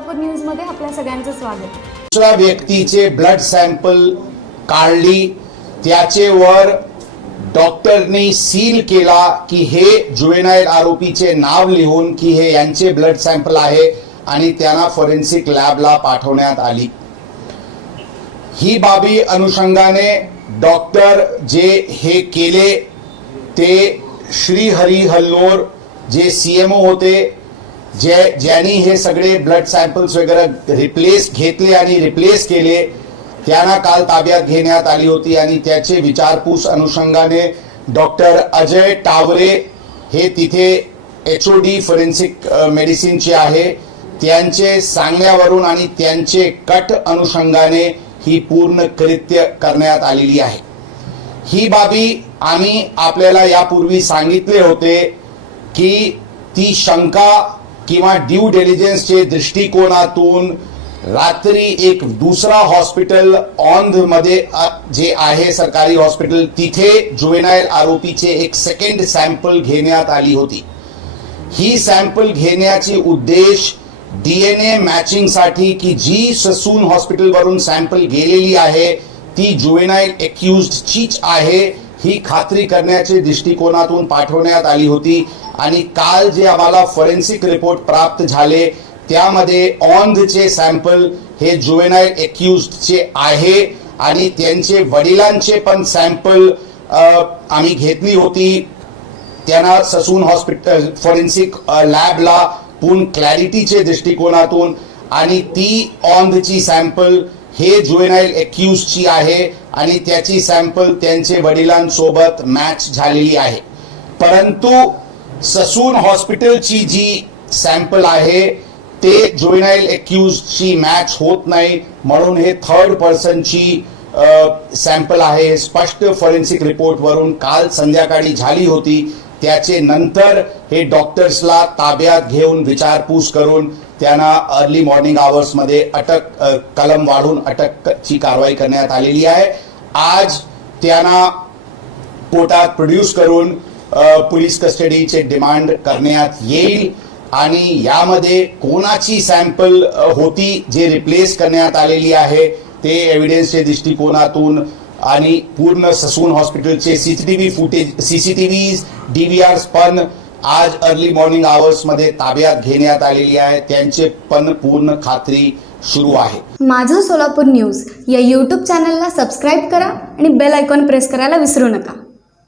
Solapur news मध्ये आपल्या सगळ्यांचं स्वागत। दुसऱ्या व्यक्तीचे ब्लड सॅम्पल काढली, त्याचे वर डॉक्टरनी सील केला की हे जुवेनाइल आरोपीचे नाव लिहून की हे यांचे ब्लड सॅम्पल आहे आणि त्यांना फॉरेन्सिक लॅबला पाठवण्यात आली। ही बाबी अनुषंगाने डॉक्टर जे हे केले ते श्री हरी हल्लोर जे सीएमओ होते, ज्यांनी हे सगळे ब्लड सॅम्पल्स वगैरे रिप्लेस केले, त्यांना काल ताब्यात घेण्यात आली होती आणि त्याचे विचारपूस अनुषंगाने डॉक्टर अजय टावरे हे तिथे HOD फॉरेन्सिक मेडिसिनचे आहे, त्यांचे सांगण्यावरून आणि त्यांचे कट अनुषंगाने ही पूर्ण कृत्य करण्यात आलेली आहे। ही बाबी आम्ही आपल्याला यापूर्वी सांगितले होते की ती शंका किंवा ड्यू डिलिजन्सचे दृष्टिकोनातून रात्री एक दुसरा हॉस्पिटल औंध मध्ये जे आहे सरकारी हॉस्पिटल, तिथे जुवेनाइल आरोपीचे एक सेकंड सॅम्पल घेण्यात आली होती। ही सॅम्पल घेण्याची उद्देश DNA मॅचिंग साठी की जी ससून हॉस्पिटल वरून सॅम्पल गेलेली आहे ती जुवेनाइल एक्युज्ड चीच आहे ही खात्री करण्याचे दृष्टिकोनातून पाठवण्यात आली होती। आणि काल जे आम्हाला फॉरेन्सिक रिपोर्ट प्राप्त झाले त्यामध्ये औंधचे सॅम्पल हे जुवेनाइल एक्युज्डचे आहे आणि त्यांचे वडिलांचे पण सॅम्पल आम्ही घेतली होती, त्यांना ससून हॉस्पिटल फॉरेन्सिक लॅबला पूर्ण क्लॅरिटीचे दृष्टिकोनातून, आणि ती औंधची सॅम्पल हे जुवेनाइल एक्युज्डची आहे आणि त्याची सॅम्पल त्यांचे वडिलांसोबत मॅच झालेली आहे। परंतु ससून हॉस्पिटलची जी सॅम्पल आहे ते जुवेनाइल एक्युज्डची मॅच होत नाही, म्हणून हे थर्ड पर्सनची सॅम्पल आहे। स्पष्ट फॉरेन्सिक रिपोर्ट वरून काल संध्याकाळी झाली होती, त्याचे नंतर हे डॉक्टर्सला ताब्यात घेऊन विचारपूस करून त्यांना अर्ली मॉर्निंग आवर्स मध्ये कलम वाढून अटकची कारवाई करण्यात आलेली आहे। आज त्यांना कोर्टात प्रोड्यूस करून पोलीस कस्टडीचे डिमांड करण्यात येईल आणि यामध्ये कोणाची सॅम्पल होती जे रिप्लेस करण्यात आलेली आहे ते एव्हिडन्सच्या दृष्टिकोनातून आणि पूर्ण ससून हॉस्पिटलचे CCTVs DVRs पण आज अर्ली मॉर्निंग आवर्स मध्ये ताब्यात घेण्यात आलेली आहे, त्यांचे पण पूर्ण खात्री सुरू आहे। माझं सोलापूर न्यूज या YouTube चॅनलला सबस्क्राईब करा आणि बेल आयकॉन प्रेस करायला विसरू नका।